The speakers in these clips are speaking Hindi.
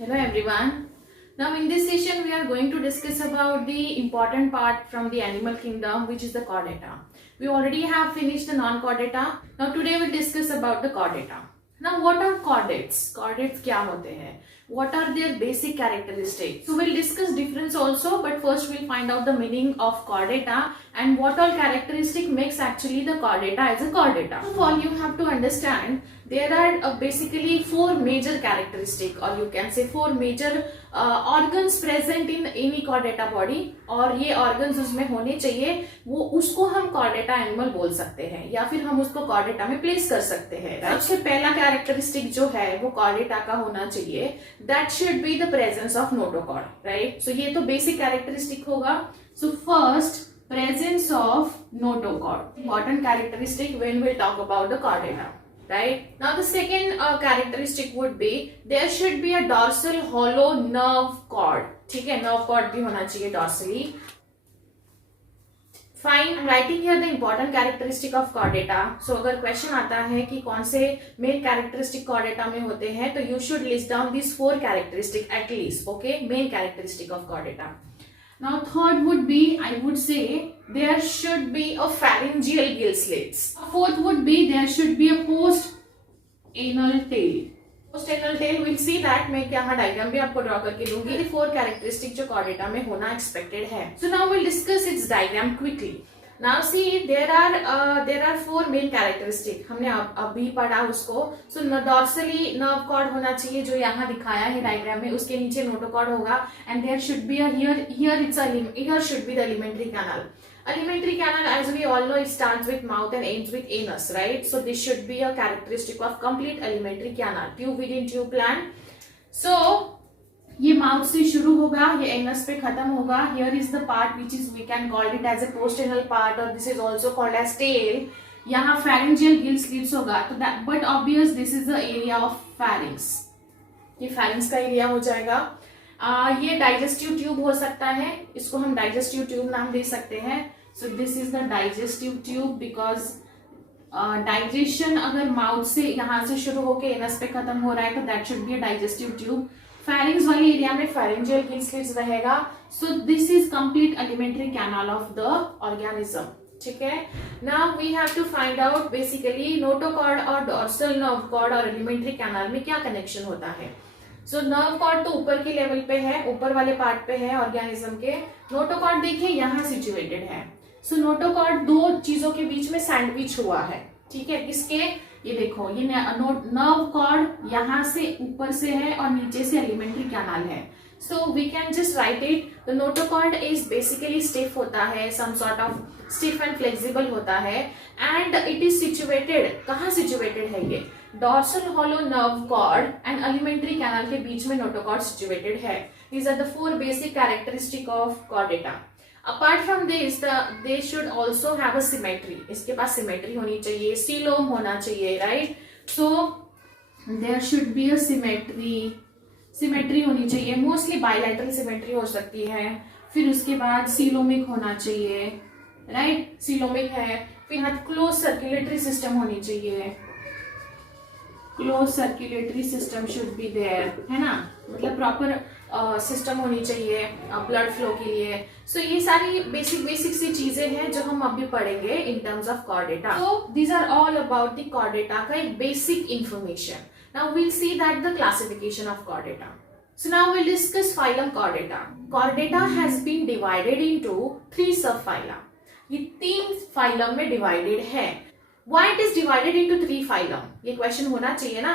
Hello everyone. Now in this session we are going to discuss about the important part from the animal kingdom, which is the chordata. We already have finished the non-chordata. Now today we'll discuss about the chordata. Now what are chordates? Chordates क्या होते हैं? What are their basic characteristics? So we'll discuss difference also, but first we'll find out the meaning of chordata and what all characteristic makes actually the chordata as a chordata. First of all, you have to understand there are basically four major characteristic, or you can say four major organs present in any chordata body, और ये organs उसमें होने चाहिए, वो उसको हम chordata animal बोल सकते हैं या फिर हम उसको chordata में place कर सकते हैं. सबसे पहला characteristic जो है वो chordata का होना चाहिए, that should be the presence of notochord, right? So ये तो basic characteristic होगा. So first, presence of notochord, important characteristic when we talk about the chordata. Right. Now the second characteristic would be there should be a dorsal hollow nerve cord. ठीक है, nerve cord भी होना चाहिए dorsally. Fine. I'm writing here the important characteristic of chordata. So अगर question आता है कि कौन से main characteristic chordata में होते हैं, तो you should list down these four characteristic at least. Okay, main characteristic of chordata. Now third would be, I would say, there should be a pharyngeal gill slits. Fourth would be there should be a post-anal tail. Post-anal tail, we'll see that. मैं यहाँ diagram भी आपको draw करके दूंगी. The four characteristic जो chordata में होना expected है. So now we'll discuss its diagram quickly. Now see, there are four main characteristic. हमने अभी पढ़ा उसको. So dorsally nerve cord होना चाहिए जो यहाँ दिखाया है diagram में. उसके नीचे notochord होगा, and there should be a here should be the alimentary canal. Alimentary canal, as we all know, it starts with mouth and ends with anus, right? So this should be a characteristic of complete alimentary canal. Tube within tube gland. So ये माउथ से शुरू होगा, ये एनस पे खत्म होगा. Here is the part which is we can called it as a postanal part, और this is also called as tail. यहाँ फेरेंजियल गिल स्लिट्स होगा, तो that but obvious this is the area of pharynx. ये फेरिंग्स का एरिया हो जाएगा. ये डाइजेस्टिव ट्यूब हो सकता है, इसको हम डाइजेस्टिव ट्यूब नाम दे सकते हैं. सो this is the digestive tube, because digestion अगर माउथ से यहाँ से शुरू होकर एनस पे खत्म हो रहा है, तो that should be a digestive tube. Pharynx वाले एरिया में फेरेंजियल गिल स्लिट्स रहेगा. So this is complete alimentary canal of the organism. ठीक है. Now we have to find out basically notochord और डॉर्सल नर्व कॉर्ड और एलिमेंट्री कैनाल में क्या कनेक्शन होता है. सो नर्व कॉर्ड तो ऊपर के लेवल पे है, ऊपर वाले पार्ट पे है ऑर्गेनिज्म के. नोटोकॉर्ड देखिए यहाँ सिचुएटेड है. सो नोटोकॉर्ड दो चीजों के बीच में सैंडविच हुआ है. ठीक है. किसके, ये देखो, ये नर्व कॉर्ड यहाँ से ऊपर से है और नीचे से एलिमेंट्री कैनाल है. So we can just write it. The notochord is basically stiff होता है, some sort of stiff and flexible होता है, एंड इट इज सिचुएटेड. कहाँ सिचुएटेड है ये? Dorsal hollow nerve cord and alimentary canal के बीच में नोटोकॉर्ड सिचुएटेड है. These are the four basic characteristic of chordata. Apart from this, they should also have a symmetry. इसके पास सिमेट्री होनी चाहिए, सीलोम होना चाहिए, right? So there should be a symmetry. Symmetry होनी चाहिए. मोस्टली बायलैटरल सिमेट्री हो सकती है. फिर उसके बाद सीलोमिक होना चाहिए, राइट? सीलोमिक है. फिर हाथ क्लोज सर्कुलेटरी सिस्टम होनी चाहिए. Close circulatory system should be there, है ना? मतलब प्रॉपर सिस्टम होनी चाहिए ब्लड फ्लो के लिए. सो ये सारी बेसिक सी चीजें हैं जो हम अभी पढ़ेंगे in terms of chordata. So these are all about the chordata का एक basic information. Now we'll see that the classification of chordata. So now we'll discuss phylum Chordata. Chordata has been divided into 3 subphyla. ये 3 phylum में divided है. Why it is divided into 3 phylum? ये question होना चाहिए ना.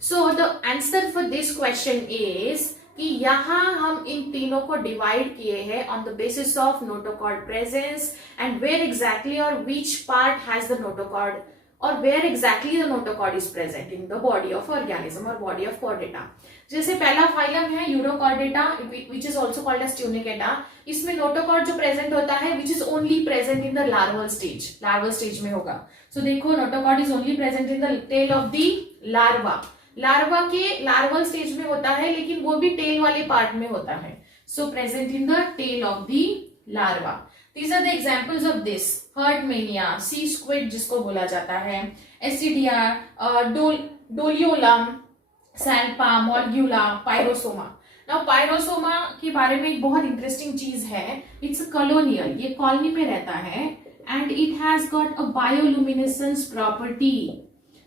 So the answer for this question is कि यहाँ हम इन तीनों को डिवाइड किए हैं on the basis of notochord presence and where exactly or which part has the notochord or where exactly the notochord is present in the body of organism or body of chordata. जैसे पहला फाइलम है urochordata, which is also called as tunicata. इसमें नोटोकॉर्ड जो प्रेजेंट होता है which is only present in the larval stage. larval stage में होगा. So देखो, notochord is only present in the tail of the larva. Larva के लार्वल स्टेज में होता है, लेकिन वो भी टेल वाले पार्ट में होता है. So present in the tail of the larva. These are the examples of this. Herdmania, sea squid जिसको बोला जाता है, Ascidia, Doliolum, Salpa, Molgula, Pyrosoma. Now Pyrosoma के बारे में एक बहुत इंटरेस्टिंग चीज है, इट्स कॉलोनियल, ये कॉलोनी में रहता है and it has got a bioluminescence property.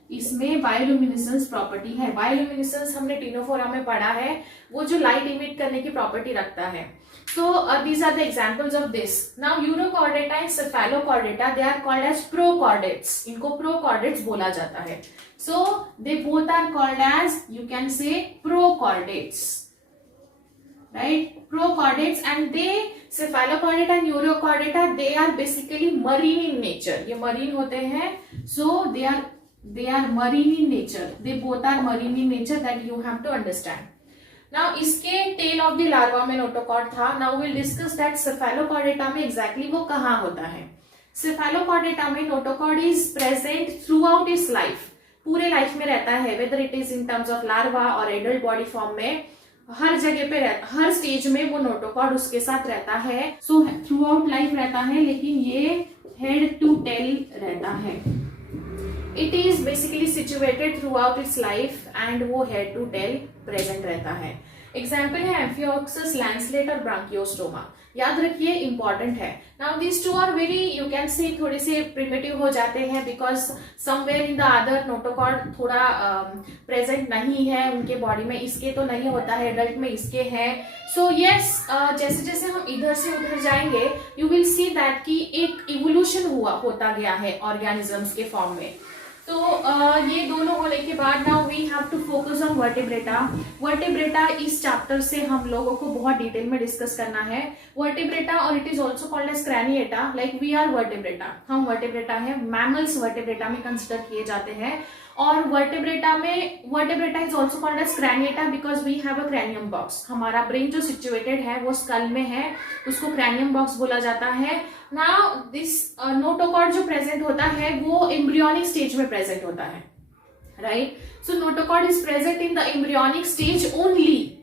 इसमें बायोलुमिनेसेंस प्रॉपर्टी है। बायोलुमिनेसेंस हमने टिनोफोरा में पढ़ा है, वो जो लाइट इमिट करने की प्रॉपर्टी रखता है। So these are the examples of this. Now Urochordata and Cephalochordata, they are called as prochordates. इनको prochordates बोला जाता है. So they both are called as, you can say, prochordates, right? Prochordates, and they, Cephalochordata and Urochordata, they are basically marine in nature. ये marine होते हैं, so they are marine in nature. They both are marine in nature, that you have to understand. Now इसके टेल ऑफ द लार्वा में नोटोकॉर्ड था। Now will discuss that Cephalochordata में एग्जैक्टली वो कहाँ होता है। सेफेलोकॉर्डेटा में notochord is present through out it's life, पूरे लाइफ में रहता है, whether it is in terms of larva और एडल्ट बॉडी फॉर्म में, हर जगह पे रहता, हर स्टेज में वो नोटोकॉर्ड उसके साथ रहता है। सो थ्रू आउट लाइफ रहता है, लेकिन ये हेड टू टेल रहता है। It is basically situated through out it's life and वो हेड टू टेल प्रेजेंट रहता है। एग्जाम्पल है एम्फियोक्सिस, लैंसलेट और ब्रांकियोस्टोमा। याद रखिए, इंपॉर्टेंट है। Now these two are very, you can say थोड़े से प्रिमिटिव हो जाते हैं, because somewhere in the other notochord थोड़ा प्रेजेंट नहीं है उनके बॉडी में, इसके तो नहीं होता है, एडल्ट में इसके हैं। सो यस, जैसे जैसे हम इधर से उधर जाएंगे, यू विल सी दैट कि एक इवोल्यूशन होता गया है ऑर्गेनिजम्स के फॉर्म में। तो ये दोनों होने के बाद now we have to focus on Vertebrata. Vertebrata इस चैप्टर से हम लोगों को बहुत डिटेल में डिस्कस करना है। वर्टेब्रेटा, और it is also called as Craniata, like we are Vertebrata, हम वर्टेब्रेटा है, मैमल्स वर्टेब्रेटा में कंसिडर किए जाते हैं। और Vertebrata is also called as Craniata because we have a cranium box. हमारा ब्रेन जो सिचुएटेड है वो स्कल में है, उसको क्रैनियम बॉक्स बोला जाता है। नाउ दिस नोटोकॉर्ड जो प्रेजेंट होता है वो एम्ब्रियोनिक स्टेज में प्रेजेंट होता है, right? So notochord is present in the embryonic stage only,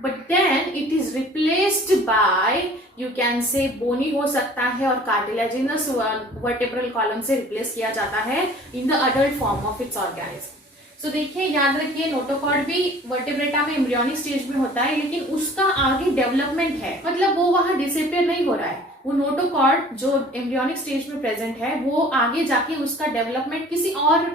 but then it is replaced by, you can say, bony हो सकता है और कार्टिलेजिनस वर्टेब्रल कॉलम से रिप्लेस किया जाता है in the adult form of its organism. So देखिए, याद रखिए, नोटोकॉर्ड भी वर्टेब्रेटा में एम्ब्रियोनिक स्टेज में होता है, लेकिन उसका आगे डेवलपमेंट है, मतलब वो वहां डिसअपियर नहीं हो रहा है। वो नोटोकॉर्ड जो एम्ब्रियोनिक स्टेज में प्रेजेंट है, वो आगे जाके उसका डेवलपमेंट किसी और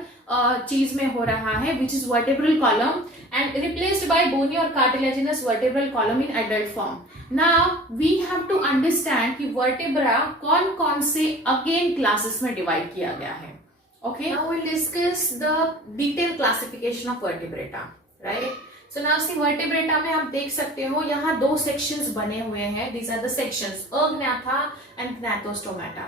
चीज में हो रहा है, which is vertebral column, and replaced by bony और cartilaginous vertebral column in adult form. Now we have to understand कि वर्टेब्रा कौन कौन से अगेन क्लासेस में डिवाइड किया गया है। Okay, now will discuss the detail classification of Vertebrata, right? So now see, Vertebrata में आप देख सकते हो यहाँ दो सेक्शंस बने हुए हैं। These are the sections, Agnatha and Gnathostomata.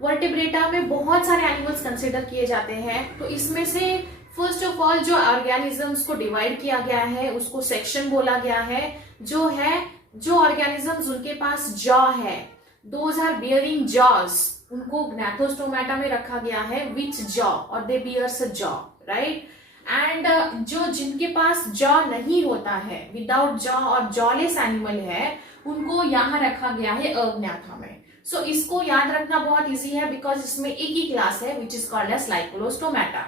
Vertebrata में बहुत सारे एनिमल्स कंसिडर किए जाते हैं, तो इसमें से फर्स्ट ऑफ ऑल जो ऑर्गेनिजम्स को डिवाइड किया गया है उसको सेक्शन बोला गया है। जो ऑर्गेनिजम्स उनके पास जॉ है, दोज आर बियरिंग जॉज, उनको ग्नाथोस्टोमाटा में रखा गया है, विच जॉ, और they bears a jaw, right? And जो जिनके पास जॉ नहीं होता है, विदाउट जॉ और जॉलेस एनिमल है, उनको यहाँ रखा गया है अग्नाथा में। सो इसको याद रखना बहुत इजी है, बिकॉज इसमें एक ही क्लास है which is called as cyclostomata.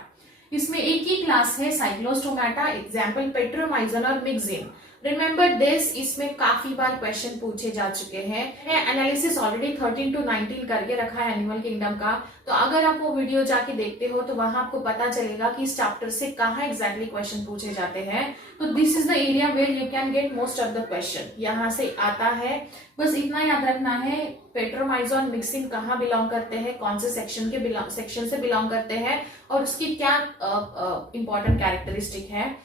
इसमें एक ही क्लास है साइक्लोस्टोमाटा, एग्जाम्पल पेट्रोमाइजन और मिक्सिन। रिमेंबर दिस, इसमें काफी बार क्वेश्चन पूछे जा चुके हैं। एनालिसिस ऑलरेडी 13 to 19 करके रखा है एनिमल किंगडम का, तो अगर आप वो वीडियो जाके देखते हो तो वहां आपको पता चलेगा कि इस चैप्टर से कहाँ एग्जैक्टली क्वेश्चन पूछे जाते हैं। तो this is the area where you can get most of the question, यहाँ से आता है। बस इतना याद रखना है, पेट्रोमाइजन, मिक्सिन कहाँ बिलोंग करते हैं, कौन से सेक्शन से बिलोंग करते हैं, और उसकी क्या इंपॉर्टेंट कैरेक्टरिस्टिक है।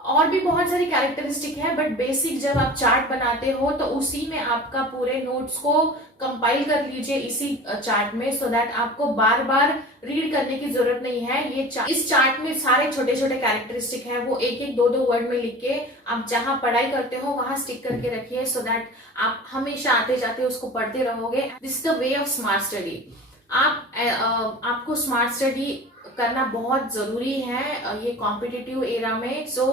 और भी बहुत सारी कैरेक्टरिस्टिक है, बट बेसिक जब आप चार्ट बनाते हो तो उसी में आपका पूरे नोट्स को कंपाइल कर लीजिए इसी चार्ट में, सो दैट आपको बार बार रीड करने की जरूरत नहीं है। इस चार्ट में सारे छोटे छोटे कैरेक्टरिस्टिक है, वो एक एक दो दो वर्ड में लिख के आप जहां पढ़ाई करते हो वहां स्टिक करके रखिए, सो दैट आप हमेशा आते जाते उसको पढ़ते रहोगे। This is the way of smart study. आपको स्मार्ट स्टडी करना बहुत जरूरी है ये कॉम्पिटिटिव एरा में। सो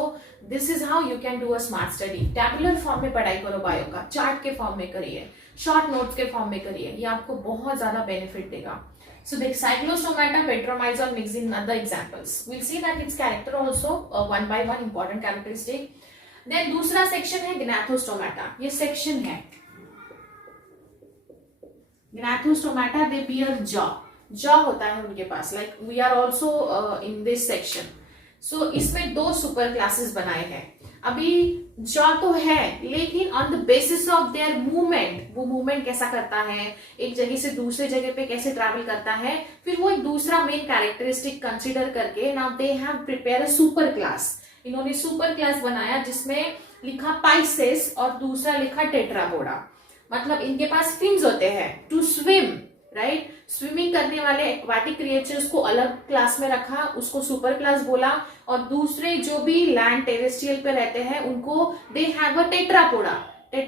this is how you can do a smart study. Tabular form में पढ़ाई करो बायो का, चार्ट के फॉर्म में करिए, शॉर्ट नोट्स के फॉर्म में करिए, ये आपको बहुत ज्यादा बेनिफिट देगा। So the Cyclostomata, Petromyzon, Myxin are the examples. We'll see that its character also one by one important characteristic. Then दूसरा section है Gnathostomata. ये section है Gnathostomata. They bear jaw. jaw होता है उनके पास. Like we are also in this section. So इसमें दो super classes बनाए हैं. अभी जॉ तो है, लेकिन on the basis of there movement, वो मूवमेंट कैसा करता है, एक जगह से दूसरे जगह पे कैसे ट्रैवल करता है, फिर वो एक दूसरा मेन कैरेक्टरिस्टिक कंसीडर करके now they have prepare a super class. इन्होंने सुपर क्लास बनाया जिसमें लिखा पाइसेस और दूसरा लिखा टेट्रापोडा. मतलब इनके पास फिन्स होते हैं टू स्विम, राइट. स्विमिंग करने वाले एक्वाटिक क्रिएचर्स को अलग क्लास में रखा, उसको सुपर क्लास बोला. और दूसरे जो भी लैंड टेरेस्ट्रियल पे रहते हैं उनको they have a Tetrapoda.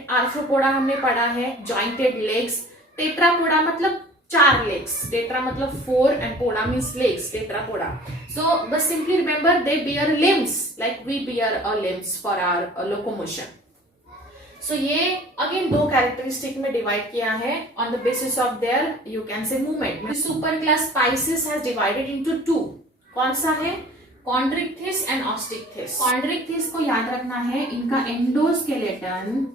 Arthropoda हमने पढ़ा है, जॉइंटेड लेग्स. टेट्रापोडा मतलब 4 लेग्स. टेट्रा मतलब 4 and poda means legs. Tetrapoda. So बस simply remember they bear limbs like we bear a limbs for our locomotion. So ये अगेन दो कैरेक्टरिस्टिक में डिवाइड किया है on the basis of their you can say movement. Super class Pisces has divided into 2. कौन सा है? Chondrichthyes and ऑस्टिक्थिस. कॉन्ड्रिक्थिस को याद रखना है, इनका एंडोस्केलेटन,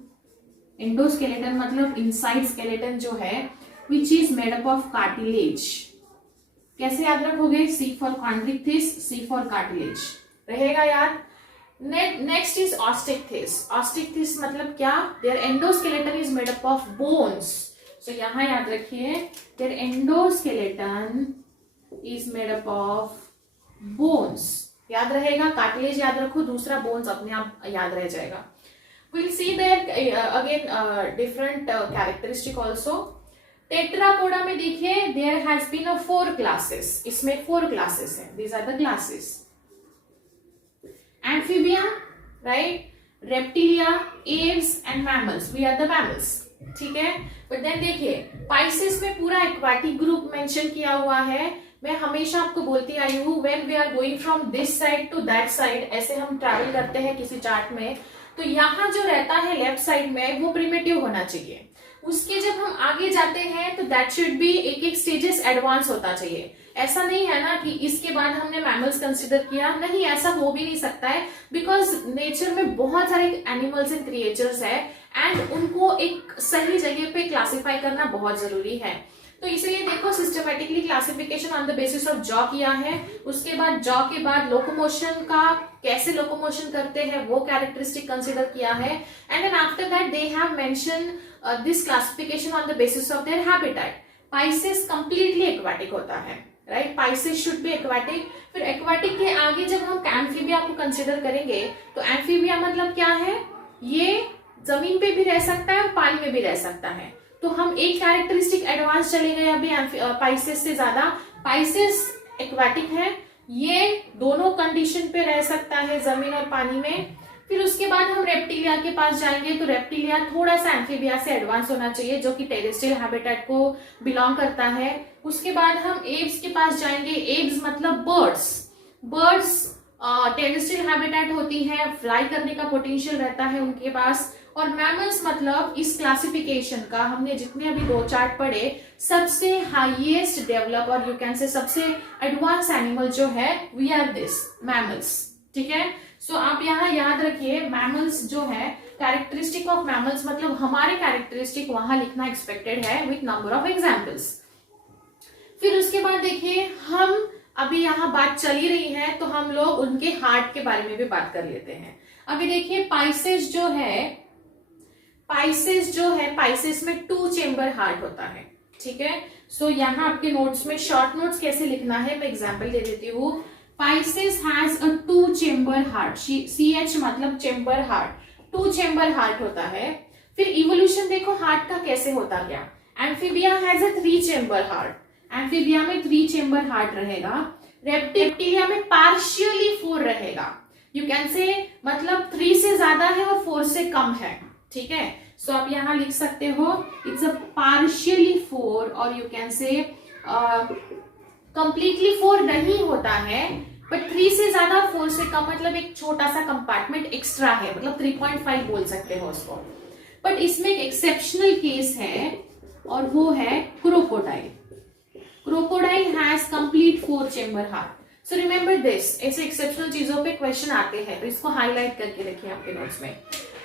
एंडोस्केलेटन मतलब इनसाइड स्केलेटन जो है which is made up of cartilage. कैसे याद रखोगे? C for Chondrichthyes, C for cartilage रहेगा याद. Next is Osteichthyes. ऑस्टिक्थिस मतलब क्या? Their endoskeleton is made up of bones. So यहां याद रखिए, their endoskeleton is made up of bones. याद रहेगा. कार्टिलेज याद रखो, दूसरा बोन्स अपने आप याद रह जाएगा. We'll see there again different characteristic also. Tetrapoda में देखिए there has been a 4 classes. इसमें 4 क्लासेस हैं. These are the classes. Amphibia, right? Reptilia, aves and mammals. We are the mammals. ठीक है. But then देखिए पाइसेस में पूरा एक्वाटिक ग्रुप मेंशन किया हुआ है. मैं हमेशा आपको बोलती आई हूँ when we are going from this side to that side, ऐसे हम ट्रैवल करते हैं किसी चार्ट में, तो यहाँ जो रहता है लेफ्ट साइड में वो प्रिमिटिव होना चाहिए. उसके जब हम आगे जाते हैं तो दैट शुड बी एक एक स्टेजेस एडवांस होता चाहिए. ऐसा नहीं है ना कि इसके बाद हमने मैमल्स कंसीडर किया. नहीं, ऐसा हो भी नहीं सकता है बिकॉज नेचर में बहुत सारे एनिमल्स एंड क्रिएचर्स है एंड उनको एक सही जगह पे क्लासिफाई करना बहुत जरूरी है. तो इसलिए देखो systematically classification on the basis of jaw किया है. उसके बाद जॉ के बाद लोकोमोशन का, कैसे लोकोमोशन करते हैं वो कैरेक्टरिस्टिक कंसीडर किया है. And then after that they have mention this classification on the basis of their habitat. Pisces completely aquatic होता है, right. Pisces should be aquatic. फिर एक्वाटिक के आगे जब हम एम्फीबिया को कंसीडर करेंगे तो एम्फीबिया मतलब क्या है? ये जमीन पे भी रह सकता है और पानी में भी रह सकता है. तो हम एक कैरेक्टरिस्टिक एडवांस चले गए अभी पाइसेस से ज्यादा. पाइसेस एक्वाटिक है, ये दोनों कंडीशन पे रह सकता है जमीन और पानी में. फिर उसके बाद हम रेप्टिलिया के पास जाएंगे तो रेप्टिलिया थोड़ा सा एम्फीबिया से एडवांस होना चाहिए जो कि टेरेस्ट्रियल हैबिटेट को बिलोंग करता है. उसके बाद हम एव्स के पास जाएंगे. एव्स मतलब बर्ड्स. बर्ड्स टेरेस्ट्रियल हैबिटेट होती है, फ्लाई करने का पोटेंशियल रहता है उनके पास. और मैमल्स मतलब इस क्लासिफिकेशन का हमने जितने अभी 2 चार्ट पढ़े सबसे हाईएस्ट डेवलप और यू कैन से सबसे एडवांस एनिमल जो है वी आर दिस मैमल्स. ठीक है. सो आप यहाँ याद रखिए मैमल्स जो है कैरेक्टरिस्टिक ऑफ मैमल्स मतलब हमारे कैरेक्टरिस्टिक वहां लिखना एक्सपेक्टेड है विथ नंबर ऑफ एग्जाम्पल्स. फिर उसके बाद देखिए हम अभी यहाँ बात चल ही रही है तो हम लोग उनके हार्ट के बारे में भी बात कर लेते हैं. अभी देखिए पाइसेस जो है पाइसेस में 2 चेम्बर हार्ट होता है. ठीक है. सो यहाँ आपके नोट्स में शॉर्ट नोट्स कैसे लिखना है मैं एग्जाम्पल दे देती हूँ. Pisces has a 2 chamber heart. CH मतलब चेम्बर हार्ट. 2 चेम्बर हार्ट होता है. फिर इवोल्यूशन देखो हार्ट का कैसे होता गया. Amphibia has a 3 chamber heart. Amphibia में 3 चेम्बर हार्ट रहेगा. रेप्टिलिया में पार्शियली 4 रहेगा. यू कैन से मतलब 3 से ज्यादा है और 4 से कम है. ठीक है. सो आप यहां लिख सकते हो इट्स अ पार्शियली 4 और यू कैन से कंप्लीटली 4 नहीं होता है बट 3 से ज्यादा 4 से कम मतलब एक छोटा सा कंपार्टमेंट एक्स्ट्रा है मतलब 3.5 बोल सकते हो उसको. बट इसमें एक एक्सेप्शनल केस है और वो है crocodile. Crocodile has complete 4 chamber heart. So remember this, ऐसे एक्सेप्शनल चीजों पे क्वेश्चन आते हैं, तो इसको हाईलाइट करके रखिए आपके नोट्स में।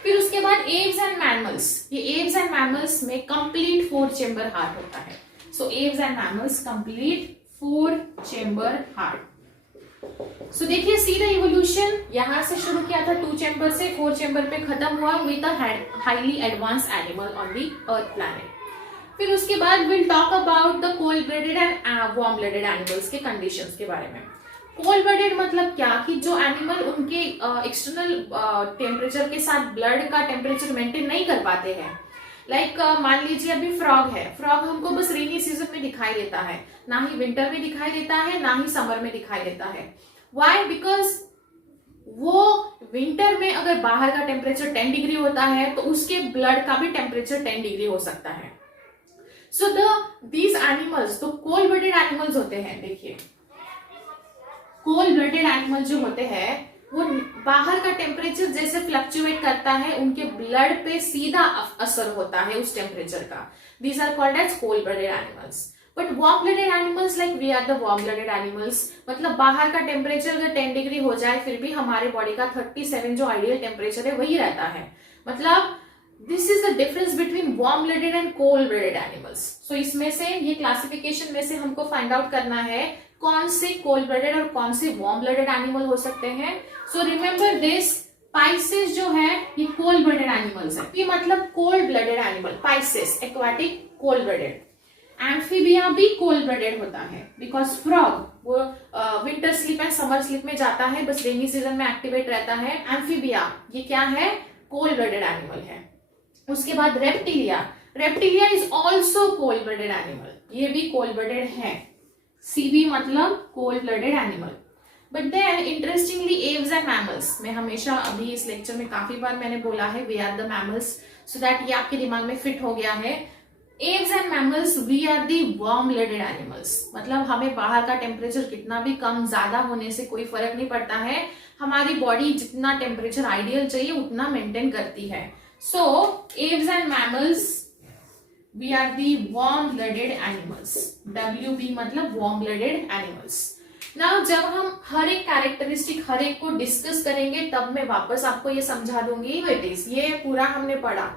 फिर उसके बाद एव्स एंड मैमल्स, ये एव्स एंड मैमल्स में कंप्लीट 4 चेम्बर हार्ट होता है। So Aves and mammals complete 4 chamber heart. So देखिए सी द इवोल्यूशन, यहां से शुरू किया था 2 चेम्बर से, 4 चेम्बर पे खत्म हुआ with a highly advance animal on the earth planet. फिर उसके बाद will talk about the cold blooded and warm blooded animals के कंडीशंस के बारे में। कोल्ड ब्लडेड मतलब क्या कि जो एनिमल उनके एक्सटर्नल टेम्परेचर के साथ ब्लड का टेम्परेचर मेंटेन नहीं कर पाते हैं। लाइक मान लीजिए अभी फ्रॉग है, फ्रॉग हमको बस रेनी सीजन में दिखाई देता है, ना ही विंटर में दिखाई देता है, ना ही समर में दिखाई देता है। व्हाई? बिकॉज वो विंटर में अगर बाहर का टेम्परेचर 10 डिग्री होता है तो उसके ब्लड का भी टेम्परेचर 10 डिग्री हो सकता है। सो दीज एनिमल्स, तो कोल्ड ब्लडेड एनिमल्स होते हैं, देखिए कोल्ड ब्लडेड एनिमल जो होते हैं वो बाहर का टेम्परेचर जैसे फ्लक्चुएट करता है, उनके ब्लड पे सीधा असर होता है उस टेम्परेचर का। These are called as cold blooded animals. But warm blooded animals like we are the warm blooded animals, मतलब बाहर का टेम्परेचर अगर 10 डिग्री हो जाए फिर भी हमारे बॉडी का 37 जो आइडियल टेम्परेचर है वही रहता है। मतलब this is the difference between warm blooded and cold blooded animals. So इसमें से ये क्लासिफिकेशन में से हमको फाइंड आउट करना है कौन से कोल्ड ब्लडेड और कौन से वार्म ब्लडेड एनिमल हो सकते हैं। सो रिमेंबर दिस, पाइसेस जो है ये कोल्ड ब्लडेड एनिमल्स है, ये मतलब cold blooded animal, Pisces aquatic cold blooded. Amphibia भी कोल्ड ब्लडेड होता है बिकॉज फ्रॉग वो winter sleep and summer sleep में जाता है, बस रेनी सीजन में एक्टिवेट रहता है। एम्फीबिया ये क्या है? कोल्ड ब्लडेड एनिमल है। उसके बाद reptilia, reptilia is also cold blooded animal, ये भी कोल्ड ब्लडेड है। सीबी मतलब cold blooded animal. But then interestingly aves and mammals, मैं हमेशा अभी इस लेक्चर में काफी बार मैंने बोला है we are the mammals, so that ये आपके दिमाग में फिट हो गया है। Aves and mammals we are the warm blooded animals, मतलब हमें बाहर का टेम्परेचर कितना भी कम ज्यादा होने से कोई फर्क नहीं पड़ता है, हमारी बॉडी जितना टेम्परेचर आइडियल चाहिए उतना मेंटेन करती है। So Aves and mammals we are the warm blooded animals, WB मतलब warm blooded animals। Now जब हम हर एक कैरेक्टरिस्टिक हर एक को डिस्कस करेंगे तब मैं वापस आपको ये समझा दूंगी। ये पूरा हमने पढ़ा,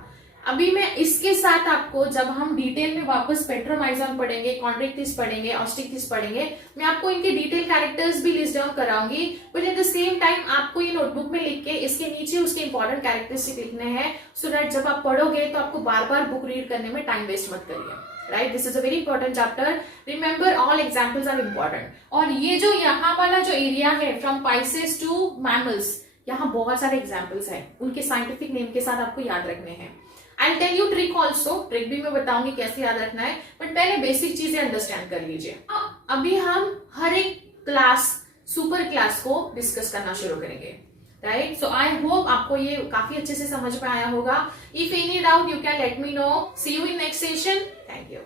अभी मैं इसके साथ आपको जब हम डिटेल में वापस पेट्रोमाइजन पढ़ेंगे, कॉन्ड्रिक्टिस पढ़ेंगे, ऑस्टिक्टिस पढ़ेंगे, मैं आपको इनके डिटेल कैरेक्टर्स भी लिस्ट डाउन कराऊंगी। But at the same time आपको ये नोटबुक में लिख के इसके नीचे उसके इंपॉर्टेंट कैरेक्टरिस्टिक लिखने हैं, सो दैट जब आप पढ़ोगे तो आपको बार बार बुक रीड करने में टाइम वेस्ट मत करिए। Right, this is a very important chapter, remember all examples are important. और ये जो यहाँ वाला जो एरिया है फ्रॉम पाइसेस टू मैमल्स, यहाँ बहुत सारे एग्जाम्पल्स है, उनके साइंटिफिक नेम के साथ आपको याद रखने हैं। I tell you trick also, trick भी मैं बताऊंगी कैसे याद रखना है, बट पहले बेसिक चीजें अंडरस्टैंड कर लीजिए। अभी हम हर एक क्लास, सुपर क्लास को डिस्कस करना शुरू करेंगे। राइट, सो आई होप आपको ये काफी अच्छे से समझ में आया होगा। If any doubt you can let me know. See you in next session. Thank you.